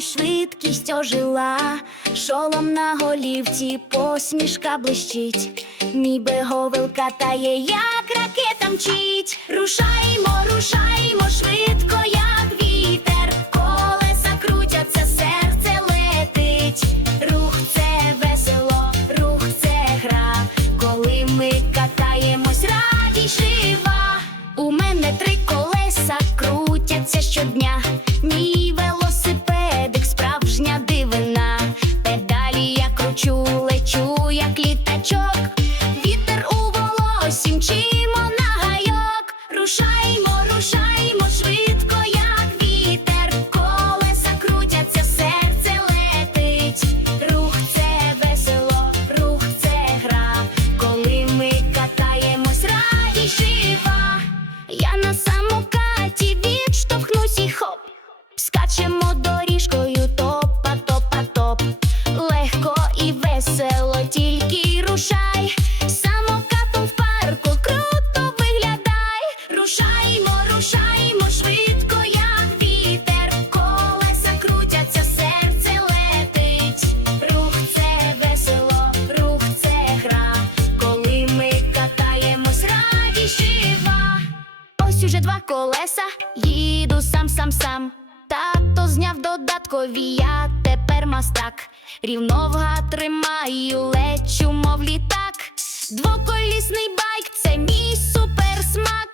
швидкість ожила, шолом на голівці, посмішка блищить, мій беговел катає, як ракета мчить. Рушаймо, рушаймо швидко, як вітер, колеса крутяться, серце летить. Рух це весело, рух це гра. Коли ми катаємось, радість Два колеса, їду сам, сам, сам. Тато зняв додаткові, я тепер мастак. Рівновга тримаю, лечу, мов літак. Двоколісний байк це мій суперсмак.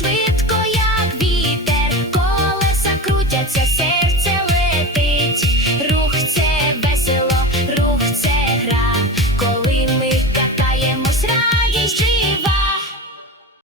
швидко.